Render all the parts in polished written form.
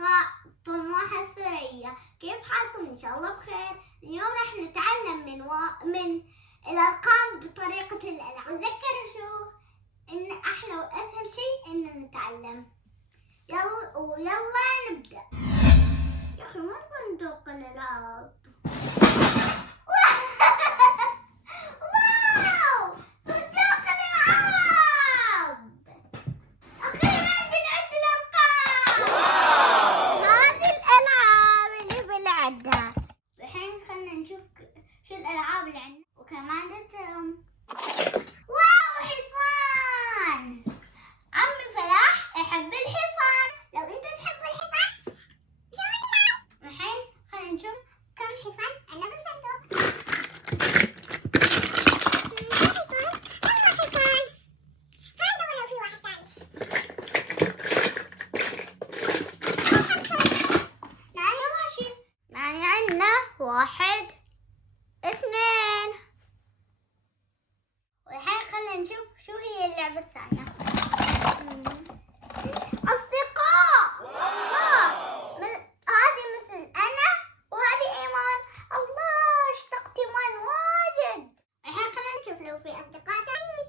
أصدقاء طموح الثريا، كيف حالكم؟ إن شاء الله بخير. اليوم راح نتعلم من الأرقام بطريقة الألعاب. تذكروا شو إن أحلى وأسهل شيء إن نتعلم. يلا نبدأ. يا أخي ما صندوق الألعاب. واو صندوق الألعاب. أخيرا بنعد الأرقام. هذه الألعاب اللي بنعدها. الحين خلنا نشوف شو الألعاب اللي عندنا وكمان واو حصان. عمي فلاح يحب الحصان. لو انت تحب الحصان الحين خلينا نشوف كم حصان عندنا بالصندوق. يعني عندنا 1 2. والحين خلينا نشوف شو هي اللعبة الثانية. أصدقاء. هذه مثل أنا وهذه إيمان. الله اشتقت إيمان واجد. الحين خلينا نشوف لو في أصدقاء ثانيين.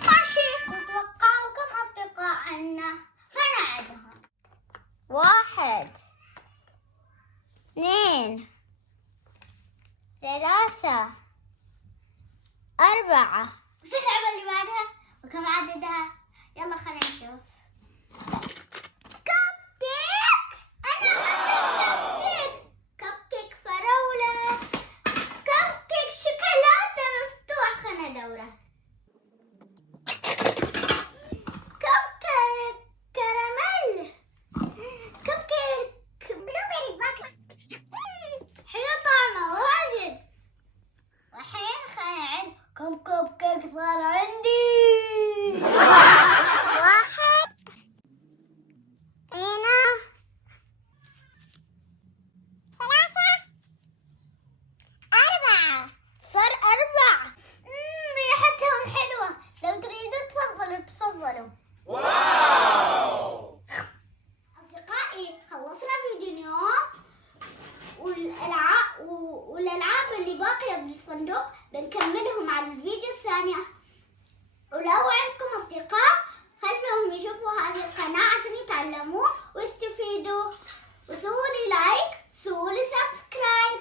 ماشي. تتوقعوا كم أصدقاء عندنا؟ خلينا نعدهم. 1 2 3 4. وش اللعبة اللي بعدها؟ وكم عددها؟ يلا خلينا نشوف. كب كيك. أنا أحب كب كيك فراولة. كب كيك شوكولاتة مفتوح. خلينا ندوره. كب كيك كراميل. كب كيك بلوبيري باكل. حلو طعمه واجد. والحين خلينا نعد كم كب كيك صار عندي. 1 2 3 4. صار 4. ريحتهم حلوة. لو تريدوا تفضلوا. واو. أصدقائي خلصنا فيديو اليوم. والألعاب اللي باقية بالصندوق بنكملهم على الفيديو الثاني. ولو عندكم أصدقاء خلوهم يشوفوا هذه القناة عشان يتعلموا ويستفيدوا. وسووا لي لايك، سووا لي سبسكرايب.